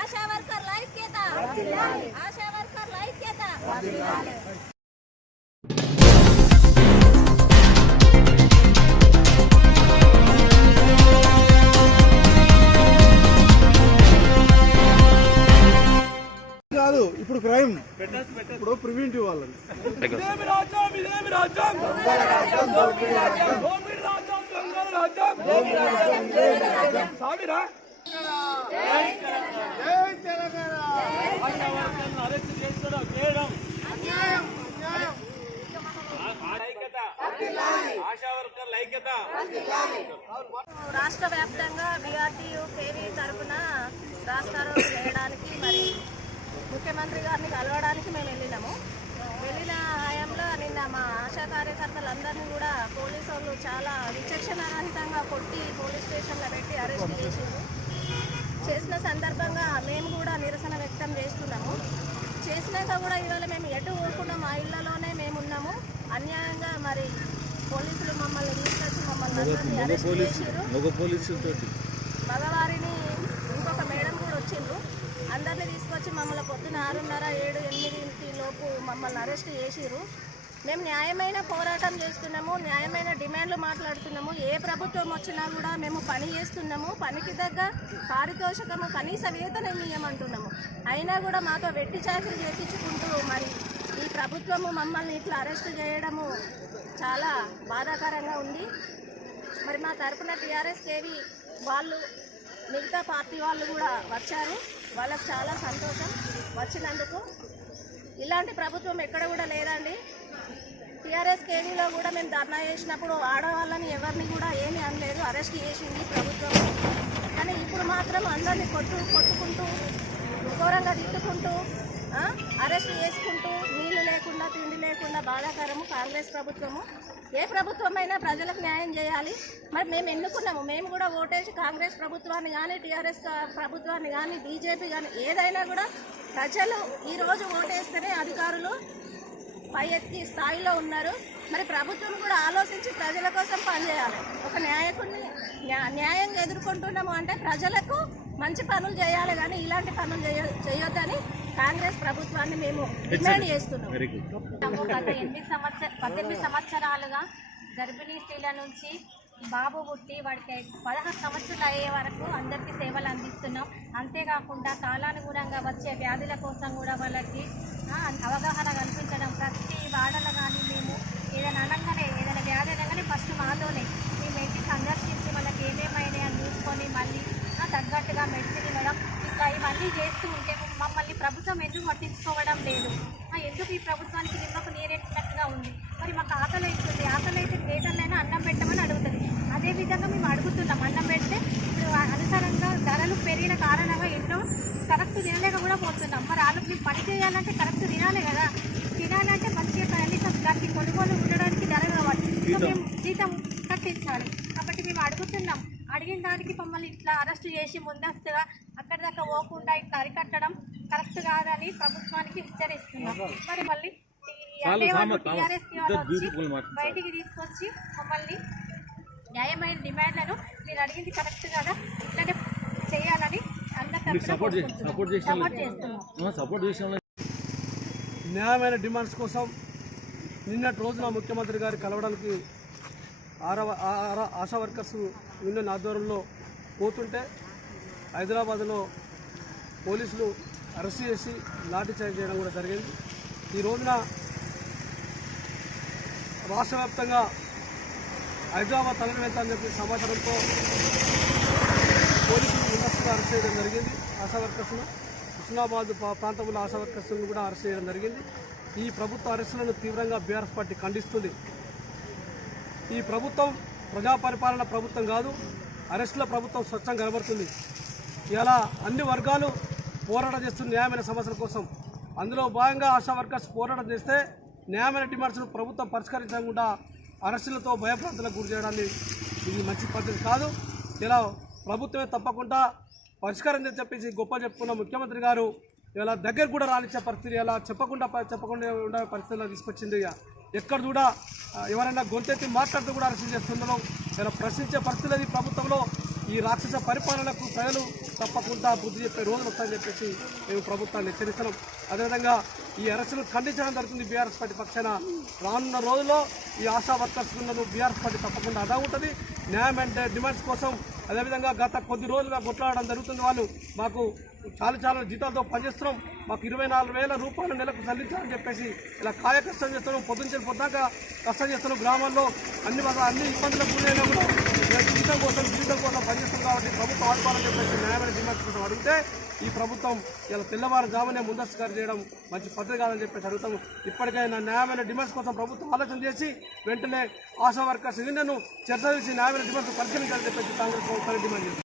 ఆశా వర్కర్ల ఐక్యత ఆశా వర్కర్ల ఐక్యత కాదు ఇప్పుడు క్రైమ్ ఇప్పుడు రాజ్యం అరెస్ట్ చేయడం రాష్ట్ర వ్యాప్తంగా బీఆర్టీయూ కేవీ తరఫున రాష్ట్రాలు చేయడానికి మరి ముఖ్యమంత్రి గారిని కలవడానికి మేము వెళ్ళినాము. వెళ్ళిన హయాంలో నిన్న మా ఆశా కార్యకర్తలందరినీ కూడా పోలీసు వాళ్ళు చాలా విచక్షణారహితంగా కొట్టి పోలీస్ స్టేషన్లో పెట్టి అరెస్ట్ చేసిండ్రు. చేసిన సందర్భంగా మేము కూడా నిరసన వ్యక్తం చేస్తున్నాము. చేసినాక కూడా ఇవాళ మేము ఎటు ఊరుకున్నాం మా ఇళ్ళలోనే మేము ఉన్నాము. అన్యాయంగా మరి పోలీసులు మమ్మల్ని తీసుకొచ్చి మమ్మల్ని మగవారిని ఇంకొక మేడం కూడా వచ్చిండ్రు. అందరినీ తీసుకొచ్చి మమ్మల్ని పొద్దున ఆరున్నర ఏడు ఎనిమిదింటి లోపు మమ్మల్ని అరెస్ట్ చేసిర్రు. మేము న్యాయమైన పోరాటం చేస్తున్నాము న్యాయమైన డిమాండ్లు మాట్లాడుతున్నాము. ఏ ప్రభుత్వం వచ్చినా కూడా మేము పని చేస్తున్నాము. పనికి తగ్గ పారితోషికము కనీస వేతనం ఇవ్వమంటున్నాము అయినా కూడా మాతో వెట్టి చాకరీ చేయించుకుంటూ మరి ఈ ప్రభుత్వము మమ్మల్ని ఇట్లా అరెస్ట్ చేయడము చాలా బాధాకరంగా ఉంది. మరి మా తరపున టీఆర్ఎస్ కేవి వాళ్ళు మిగతా పార్టీ వాళ్ళు కూడా వచ్చారు. వాళ్ళకు చాలా సంతోషం వచ్చినందుకు. ఇలాంటి ప్రభుత్వం ఎక్కడ కూడా లేదండి. టీఆర్ఎస్ కేజీలో కూడా మేము ధర్నా చేసినప్పుడు ఆడవాళ్ళని ఎవరిని కూడా ఏమీ అనలేదు అరెస్ట్ చేసింది ప్రభుత్వం. కానీ ఇప్పుడు మాత్రం అందరినీ కొట్టు కొట్టుకుంటూ ఘోరంగా తిట్టుకుంటూ అరెస్ట్ చేసుకుంటూ నీళ్ళు లేకుండా తిండి లేకుండా బాధాకరము కాంగ్రెస్ ప్రభుత్వము. ఏ ప్రభుత్వమైనా ప్రజలకు న్యాయం చేయాలి. మరి మేము ఎన్నుకున్నాము? మేము కూడా ఓటేసి కాంగ్రెస్ ప్రభుత్వాన్ని కానీ టీఆర్ఎస్ ప్రభుత్వాన్ని కానీ బీజేపీ కానీ ఏదైనా కూడా ప్రజలు ఈరోజు ఓటేస్తేనే అధికారులు పై ఎత్తి స్థాయిలో ఉన్నారు. మరి ప్రభుత్వం కూడా ఆలోచించి ప్రజల కోసం పనిచేయాలి. ఒక నాయకుడిని న్యా- న్యాయంగా ఎదుర్కొంటున్నాము అంటే ప్రజలకు మంచి పనులు చేయాలి కానీ ఇలాంటి పనులు చేయ చేయొద్దని కాంగ్రెస్ ప్రభుత్వాన్ని మేము డిమాండ్ చేస్తున్నాం. గత ఎనిమిది సంవత్సర పద్దెనిమిది సంవత్సరాలుగా గర్భిణీ స్త్రీల నుంచి బాబు పుట్టి వాడికి పదహారు సంవత్సరాలు అయ్యే వరకు అందరికీ సేవలు అందిస్తున్నాం. అంతేకాకుండా కాలానుగుణంగా వచ్చే వ్యాధుల కోసం కూడా వాళ్ళకి అవగాహన కల్పించడం. ప్రతి వాడలో కానీ మేము ఏదైనా అనగానే ఏదైనా వ్యాధి అనగానే ఫస్ట్ మాతోనే మేము వెళ్ళి సందర్శించి వాళ్ళకి ఏమేమైనా అని చూసుకొని మళ్ళీ తగ్గట్టుగా మెడిసిన్ ఇవ్వడం. ఇట్లా ఇవన్నీ చేస్తూ ఉంటే మమ్మల్ని ప్రభుత్వం ఎందుకు పట్టించుకోవడం లేదు? ఆ, ఎందుకు ఈ ప్రభుత్వానికి నిమ్మకు నీరెట్టినట్టుగా ఉంది? మరి మాకు ఆకలి అవుతుంది ఆకలి అయితే పేదలైనా అన్నం పెట్టమని అడుగుతుంది. అదేవిధంగా మేము అడుగుతున్నాం అన్నం పెడితే ఇప్పుడు అనుసారంగా ధరలు పెరిగిన కారణంగా ఇంట్లో కరెక్ట్ తినలేక కూడా పోతున్నాం మరి వాళ్ళు మేము పని చేయాలంటే కరెక్ట్ తినాలి కదా. తినాలంటే మంచిగా కనీసం దానికి కొనుగోలు ఉండడానికి ధర కావాలి. మేము జీతం కట్టించాలి. కాబట్టి మేము అడుగుతున్నాం. అడిగిన దానికి మమ్మల్ని ఇట్లా అరెస్ట్ చేసి ముందస్తుగా అక్కడి దాకా పోకుండా ఇట్లా అరికట్టడం కరెక్ట్ కాదని ప్రభుత్వానికి హెచ్చరిస్తున్నాం. మరి మళ్ళీ వచ్చి బయటికి తీసుకొచ్చి మమ్మల్ని న్యాయమైన డిమాండ్లను మీరు అడిగింది కరెక్ట్ కదా? ఇట్లానే చేయాలని సపోర్ట్ చేస్తున్నాం. న్యాయమైన డిమాండ్స్ కోసం నిన్నటి రోజున ముఖ్యమంత్రి గారు కలవడానికి ఆరవ ఆశా వర్కర్స్ యూనియన్ ఆధ్వర్యంలో పోతుంటే హైదరాబాద్లో పోలీసులు అరెస్ట్ చేసి లాఠీ చార్జ్ చేయడం కూడా జరిగింది. ఈ రోజున రాష్ట్ర వ్యాప్తంగా హైదరాబాద్ తరలి వెళ్తామని చెప్పి సమాచారంతో పోలీసులు ముందస్తుగా అరెస్ట్ చేయడం జరిగింది. ఆశా వర్కర్స్ను హుస్నాబాద్ ప్రాంతంలో ఆశా వర్కర్స్ను కూడా అరెస్ట్ చేయడం జరిగింది. ఈ ప్రభుత్వ అరెస్టులను తీవ్రంగా బీఆర్ఎస్ పార్టీ ఖండిస్తుంది. ఈ ప్రభుత్వం ప్రజా పరిపాలన ప్రభుత్వం కాదు అరెస్టుల ప్రభుత్వం స్వచ్ఛంగా కనబడుతుంది. ఇలా అన్ని వర్గాలు పోరాటం చేస్తున్న న్యాయమైన సమస్యల కోసం అందులో భాగంగా ఆశా వర్కర్స్ పోరాటం చేస్తే న్యాయమైన డిమాండ్స్ను ప్రభుత్వం పరిష్కరించకుండా అరెస్టులతో భయప్రాంతాలకు గురి చేయడాన్ని ఇది మంచి పద్ధతి కాదు. ఇలా ప్రభుత్వమే తప్పకుండా పరిష్కారం చేసి చెప్పేసి గొప్ప చెప్పుకున్న ముఖ్యమంత్రి గారు ఇలా దగ్గర కూడా రానిచ్చే పరిస్థితి ఇలా చెప్పకుండా ప- చెప్పకుండా ఉండే పరిస్థితుల్లో తీసుకొచ్చింది ఇక. ఎక్కడ కూడా ఎవరైనా గొంతెత్తి మాట్లాడుతూ కూడా అరెస్ట్ చేస్తున్నారో ఇలా ప్రశ్నించే పరిస్థితి ప్రభుత్వంలో ఈ రాక్షస పరిపాలనకు ప్రజలు తప్పకుండా బుద్ధి చెప్పే రోజులు వస్తాయని చెప్పేసి మేము ప్రభుత్వాన్ని హెచ్చరిస్తున్నాం. అదేవిధంగా ఈ అరెస్టులు ఖండించడం జరుగుతుంది బీఆర్ఎస్ పార్టీ పక్షాన. రానున్న రోజుల్లో ఈ ఆశా వర్కర్స్ ఉన్నది బీఆర్ఎస్ పార్టీ తప్పకుండా అదా ఉంటుంది. న్యాయం అండ్ డిమాండ్స్ కోసం అదేవిధంగా గత కొద్ది రోజులుగా కొట్లాడడం జరుగుతుంది. వాళ్ళు మాకు చాలా చాలా జీతాలతో పనిచేస్తున్నాం. మాకు ఇరవై నాలుగు వేల రూపాయలు నెలకు చెల్లించాలని చెప్పేసి ఇలా కాయ కష్టం చేస్తున్నాం. పొద్దున్న పొద్దాక కష్టం చేస్తున్నాం. గ్రామాల్లో అన్ని అన్ని ఇబ్బందులకు గురైనా కూడా జీవితం జీతం కోసం జీవితం కోసం పనిచేస్తుంది కాబట్టి ప్రభుత్వం ఆడుకోవాలని చెప్పేసి న్యాయమైన డిమాండ్ కోసం అడిగితే ఈ ప్రభుత్వం ఇలా తెల్లవారుజామునే ముందస్తు ఖర్చు చేయడం మంచి పద్ధతి కాదని చెప్పేసి అడుగుతాము. ఇప్పటికైనా న్యాయమైన డిమాండ్స్ కోసం ప్రభుత్వం ఆలోచన చేసి వెంటనే ఆశా వర్కర్స్ యూనియన్ను చర్చ చేసి న్యాయమైన డిమాండ్స్ పరిశీలించాలని చెప్పేసి కాంగ్రెస్ ప్రభుత్వాన్ని డిమాండ్ చేస్తుంది.